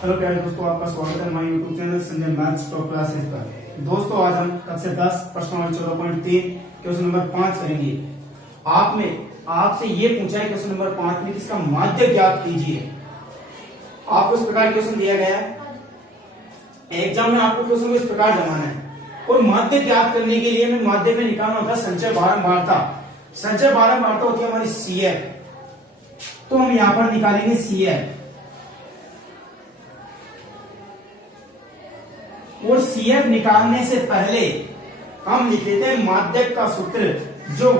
Hello प्यारे दोस्तों, आपका स्वागत है हमारे YouTube channel Sanjay maths top classes पर। दोस्तों आज हम कक्षा 10 प्रश्न नंबर 14.3 क्वेश्चन नंबर 5 करेंगे। आपसे ये पूछा है क्वेश्चन नंबर 5 में इसका माध्य ज्ञात कीजिए। आपको इस प्रकार क्वेश्चन दिया गया है, एग्जाम में आपको क्वेश्चन को इस प्रकार जमाना है और माध्य ज्ञात करने के लिए हमें माध्य में निकालना होता है संचय बारंबारता। संचय बारंबारता होती है हमारी CF, तो हम यहां पर निकालेंगे CF और CF निकालने से पहले हम लिख लेते हैं माध्यक का सूत्र। जो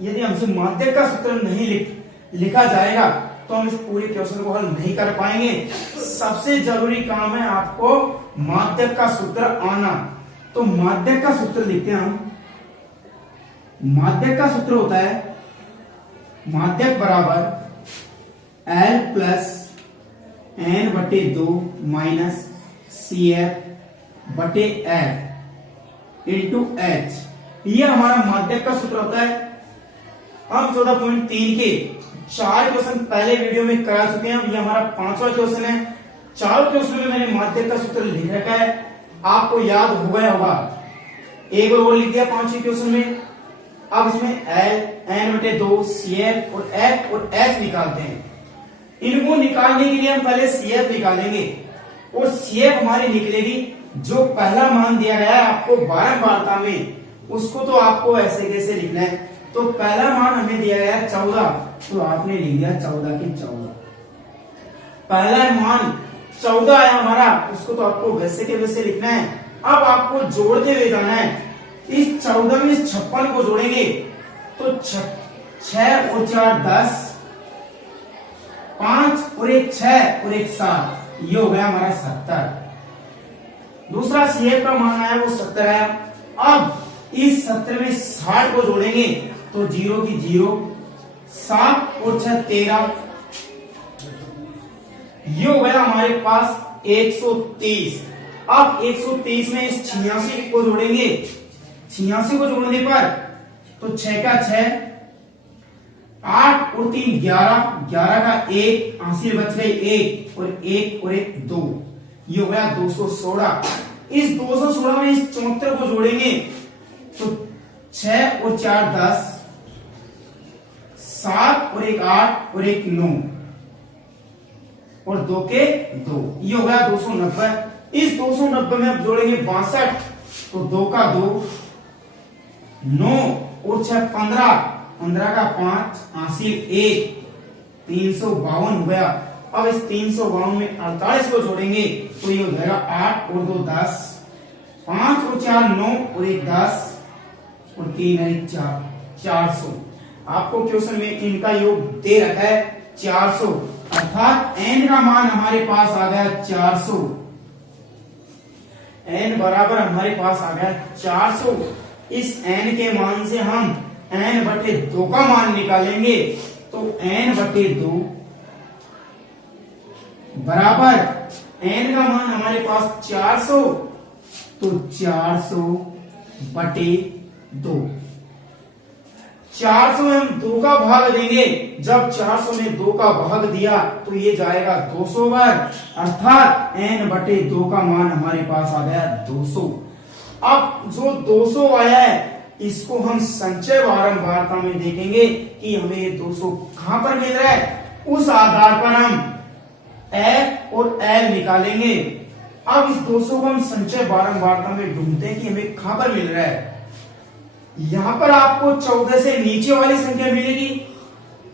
यदि हमसे माध्यक का सूत्र नहीं लिखा जाएगा तो हम इस पूरे क्वेश्चन को हल नहीं कर पाएंगे। सबसे जरूरी काम है आपको माध्यक का सूत्र आना। तो माध्यक का सूत्र लिखते हैं हम। माध्यक का सूत्र होता है माध्यक बराबर L plus N/2 minus CF बटे F इंटू H। ये हमारा माध्यक का सूत्र होता है। हम 14.3 के 4 क्वेश्चन पहले वीडियो में करा चुके हैं। ये हमारा 5वां क्वेश्चन है। चारों क्वेश्चन में मैंने माध्यक का सूत्र लिख रखा है, आपको याद हो गया होगा। एक और लिख दिया 5वें क्वेश्चन में। अब इसमें L N/2 CF और F और H निकालते हैं। इनको निकालने के लिए हम पहले CF निकालेंगे और CF हमारी निकलेगी जो पहला मान दिया गया है आपको बारंबारता में, उसको तो आपको ऐसे कैसे लिखना है। तो पहला मान हमें दिया गया है 14, तो आपने लिख दिया 14 के 14। पहला मान 14 है हमारा, उसको तो आपको वैसे के वैसे लिखना है। अब आपको जोड़ते हुए जाना है। इस 14 में इस 56 को जोड़ेंगे तो 6 और 4 10, 5 और 1 6 और 1 7, ये हो गया हमारा 70। दूसरा CF का मान आया वो 70 है। अब इस 70 में 60 को जोड़ेंगे तो 0 की 0, 7 और 6 13, ये हो गया हमारे पास 130। अब 130 में इस 86 को जोड़ेंगे। 86 को जोड़ने पर तो 6 का 6, 8 और 3 11, 11 का 1, आंसर बच गई 1 और 1 और 1 2, ये हो गया 216। इस 216 में इस 74 को जोड़ेंगे तो 6 और 4 10, 7 और 1 8 और 1 9 और 2 के 2, ये हो गया 290। इस 290 में अब जोड़ेंगे 62, तो 2 का 2, 9 और 6 15, 15 का 5, आंसर 1, 352 हो गया। अब इस 352 में 48 को जोड़ेंगे तो ये हो जाएगा 8 और 2 10, 5 और 4 9 और 1 10 और 3 है 4, 400। आपको क्वेश्चन में इनका योग दे रखा है 400, अर्थात n का मान हमारे पास आ गया 400। n बराबर हमारे पास आ गया 400। इस n के मान से हम n/2 का मान निकालेंगे तो n/2 बराबर n का मान हमारे पास 400, तो 400 बटे 2। 400 में हम 2 का भाग देंगे। जब 400 में 2 का भाग दिया तो ये जाएगा 200 बार, अर्थात n/2 का मान हमारे पास आ गया 200। अब जो 200 आया है इसको हम संचय बारंबारता में देखेंगे कि हमें ये 200 कहां पर मिल रहा है। उस आधार पर हम F और L निकालेंगे। अब इस 200 को हम संचय बारंबारता में ढूंढते हैं कि हमें कहां पर मिल रहा है। यहां पर आपको 14 से नीचे वाली संख्या मिलेगी,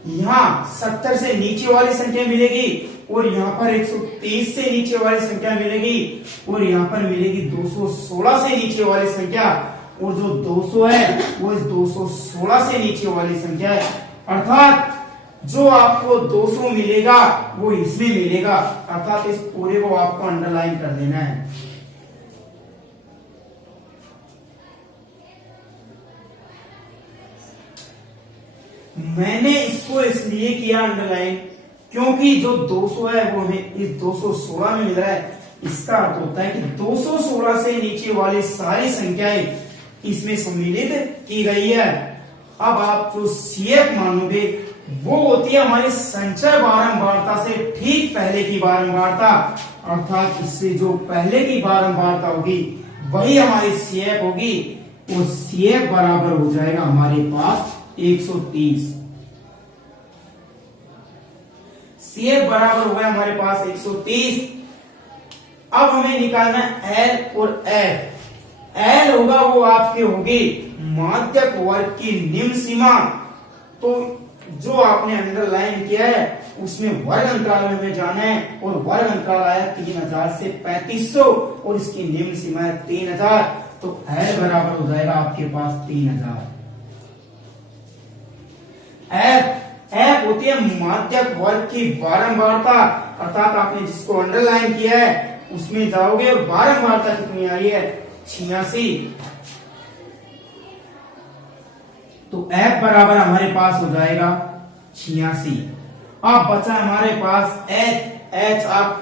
यहां 70 से नीचे वाली संख्या मिलेगी और यहां पर 130 से नीचे वाली संख्या मिलेगी और यहां पर मिलेगी 216 से नीचे वाली संख्या, और जो 200 है वो इस 216 से नीचे वाली संख्या है। अर्थात जो आपको 200 मिलेगा वो इसमें मिलेगा, अर्थात इस पूरे को आपको अंडरलाइन कर देना है। मैंने इसको इसलिए किया अंडरलाइन क्योंकि जो 200 है वो हमें इस 216 में मिल रहा है। इसका अर्थ होता है कि 216 से नीचे वाली सारी संख्याएं इसमें सम्मिलित की गई है। अब आप जो CF मानोगे वो होती है हमारी संचय बारंबारता से ठीक पहले की बारंबारता, अर्थात इससे जो पहले की बारंबारता होगी वही हमारी CF होगी। और CF बराबर हो जाएगा हमारे पास 130। CF बराबर हो गया हमारे पास 130। अब हमें निकालना है L और F। L होगा वो आपके होगी माध्यक वर्ग की निम्न सीमा। तो जो आपने अंडरलाइन किया है उसमें वर्ग अंतराल में हमें जाना है, और वर्ग अंतराल आया 3000 से 3500 और इसकी निम्न सीमा है 3000। तो L बराबर हो जाएगा आपके पास 3000। F होती है माध्यक वर्ग की बारंबारता, अर्थात आपने जिसको अंडरलाइन किया है उसमें जाओगे और बारंबारता कितनी आ रही है 86। तो F बराबर हमारे पास हो जाएगा 86। अब बचा हमारे पास H आप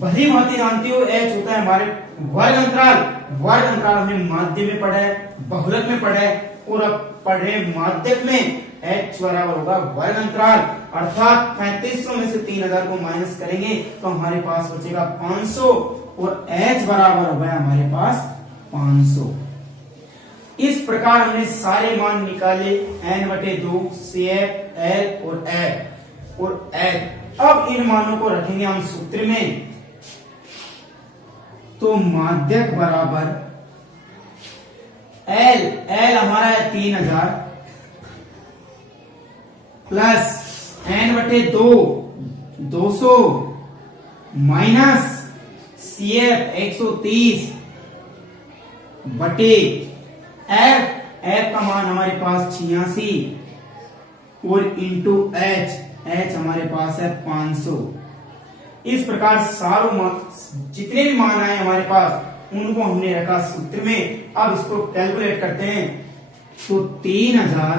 भली भांति जानते हो H होता है हमारे वर्ग अंतराल। वर्ग अंतराल हमने माध्य में पढ़ा है, बहुलक में पढ़ा है, और अब पढ़ रहे माध्यक में H बराबर होगा वर्ग अंतराल, अर्थात 3500 में से 3000 को माइनस करेंगे तो हमारे पास बचेगा 500 और H बराबर हो गया हमारे पास 500। इस प्रकार हमने सारे मान निकाले n/2 CF, L और F और H। अब इन मानों को रखेंगे हम सूत्र में। तो माध्यक बराबर L हमारा है 3000 प्लस n/2 200 माइनस CF 130 बटे F का मान हमारे पास 86 और इंटू H हमारे पास है 500। इस प्रकार सारों मान जितने भी मान आए हमारे पास उनको हमने रखा सूत्र में। अब इसको कैलकुलेट करते हैं। तो 3000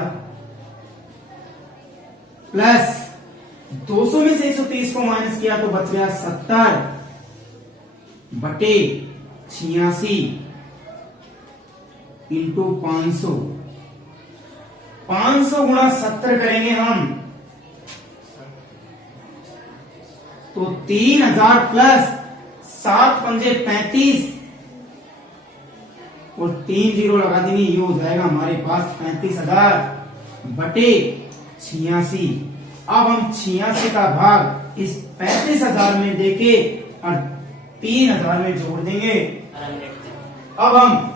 प्लस 200 में से 130 को माइनस किया तो बच गया 70 बटे 86 इंटू 500। 500 गुणा 70 करेंगे हम तो 3000 प्लस 7 पंजे 35 और 3 जीरो लगा देंगे, ये हो जाएगा हमारे पास 35,000 बटे 86। अब हम 86 का भाग इस 35,000 में देके और 3000 में जोड़ देंगे। अब हम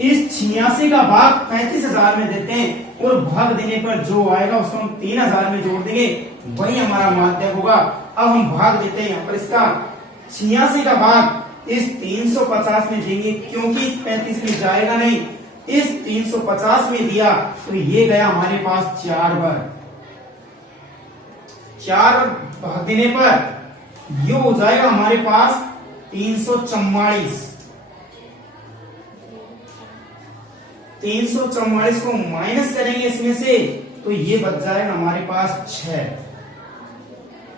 इस 86 का भाग 35,000 में देते हैं और भाग देने पर जो आएगा उसको हम 3000 में जोड़ देंगे, वही हमारा माध्यक होगा। अब हम भाग देते हैं यहाँ पर इसका 86 का भाग इस 350 में देंगे, क्योंकि इस 35 में जाएगा नहीं, इस 350 में दिया तो ये गया हमारे पास 4 बार। 4 भाग देने पर ये हो जाएगा हमारे पास 344। 344 को माइनस करेंगे इसमें से तो ये बच जाएगा हमारे पास 6।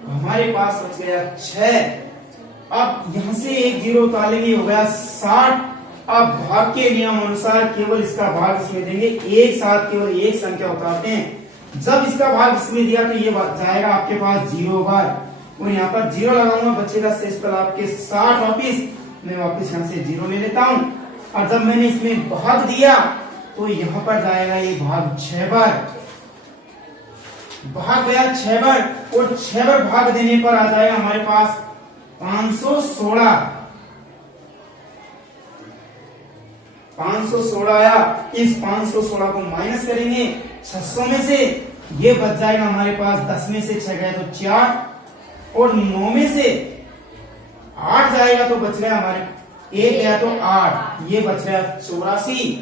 हमारे पास बच गया 6। अब यहां से एक जीरो उतार लेंगे, हो गया 60। अब भाग के नियम अनुसार केवल इसका भाग इसमें देंगे, एक साथ केवल एक संख्या उतारते हैं। जब इसका भाग इसमें दिया तो ये बच जाएगा आपके पास 0 बार, और यहाँ पर 0 लगाऊंगा, बचेगा शेष पर आपके 60 वापिस। मैं वापिस यहाँ से 0 ले लेता हूं, और जब मैंने इसमें भाग दिया तो यहाँ पर जाएगा ये भाग 6 बार, भाग गया 6 बार, और 6 बार भाग देने पर आ जाएगा हमारे पास 516। 516 आया, इस 516 को माइनस करेंगे 600 में से, ये बच जाएगा हमारे पास 10 में से 6 गया तो 4, और 9 में से 8 जाएगा तो बच गया हमारे 1 गया तो 8, ये बच गया 84।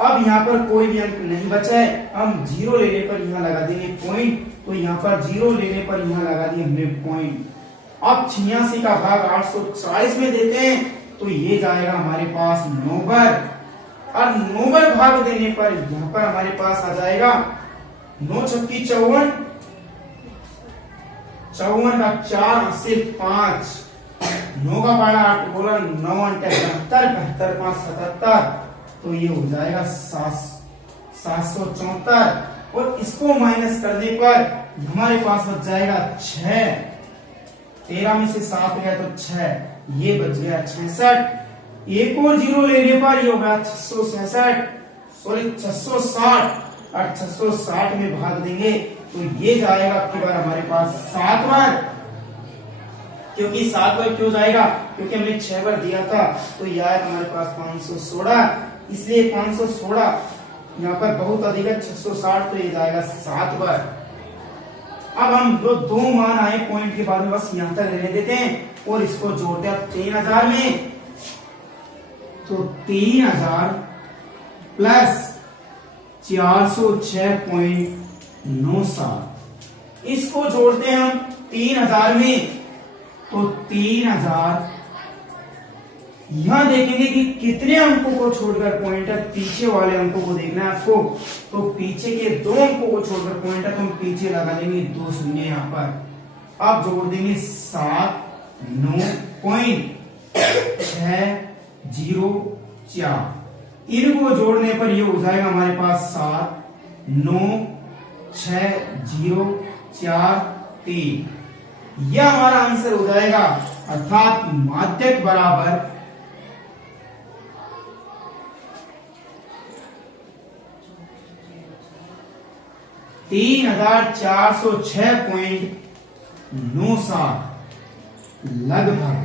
अब यहाँ पर कोई भी अंक नहीं बचा है, हम 0 लेने पर यहाँ लगा देंगे पॉइंट, तो यहाँ पर 0 लेने पर यहाँ लगा दिए हमने पॉइंट। अब 86 का भाग 840 में देते हैं तो ये जाएगा हमारे पास 9 बार, और 9 बार भाग देने पर यहाँ पर हमारे पास आ जाएगा 9 छक्की 54, 54 का 4 से 5, 9 का पारा 8 बोला, 9 अंक 72, 72 5 77, तो ये हो जाएगा 774। और इसको माइनस करने पर हमारे पास बच जाएगा 6। 13 में से 7 गया तो 6, ये बच गया 66। एक और जीरो लेने पर ये होगा 666, सॉरी 660, और 660 में भाग देंगे तो ये जाएगा आपकी बार हमारे पास 7 बार। क्योंकि 7 बार क्यों जाएगा, क्योंकि हमने 6 बार दिया था, तो यह आएगा हमारे पास 516, इसलिए 516 यहाँ पर बहुत अधिक है 660, तो ये जाएगा 7 बार। अब हम जो दो मान आए पॉइंट के बाद में बस यहां तक रहने देते हैं और इसको जोड़ते हैं 3000 में, तो 3000 प्लस 406.97, इसको जोड़ते हैं हम 3000 में, तो 3000 यहां देखेंगे कि कितने अंकों को छोड़कर पॉइंट है, पीछे वाले अंकों को देखना है आपको, तो पीछे के 2 अंकों को छोड़कर पॉइंट है, तो हम पीछे लगा देंगे 2 शून्य यहां पर। अब जोड़ देंगे 7,9.604, इनको जोड़ने पर ये हो जाएगा हमारे पास 7,9,6,043, यह हमारा आंसर हो जाएगा। अर्थात माध्यक बराबर 3406.97 लगभग,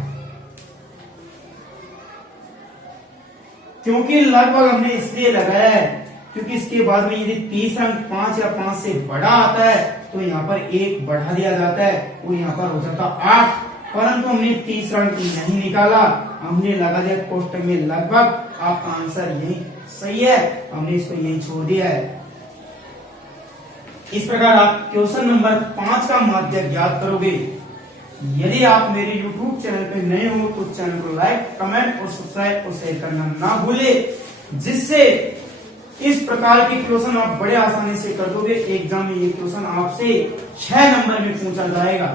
क्योंकि लगभग हमने इसलिए लगाया है क्योंकि इसके बाद में यदि तीसरा अंक 5 या 5 से बड़ा आता है तो यहाँ पर 1 बढ़ा दिया जाता है, वो यहाँ पर हो जाता 8, परंतु हमने तीसरा अंक नहीं निकाला, हमने लगा दिया कोष्टक में लगभग। आपका आंसर यही सही है, हमने इसको यही छोड़ दिया है। इस प्रकार आप क्वेश्चन नंबर 5 का माध्यक ज्ञात करोगे। यदि आप मेरे YouTube चैनल पे नए हो तो चैनल को लाइक, कमेंट और सब्सक्राइब और शेयर करना ना भूले, जिससे इस प्रकार के क्वेश्चन आप बड़े आसानी से कर दोगे। एग्जाम में ये क्वेश्चन आपसे 6 नंबर में पूछा जाएगा।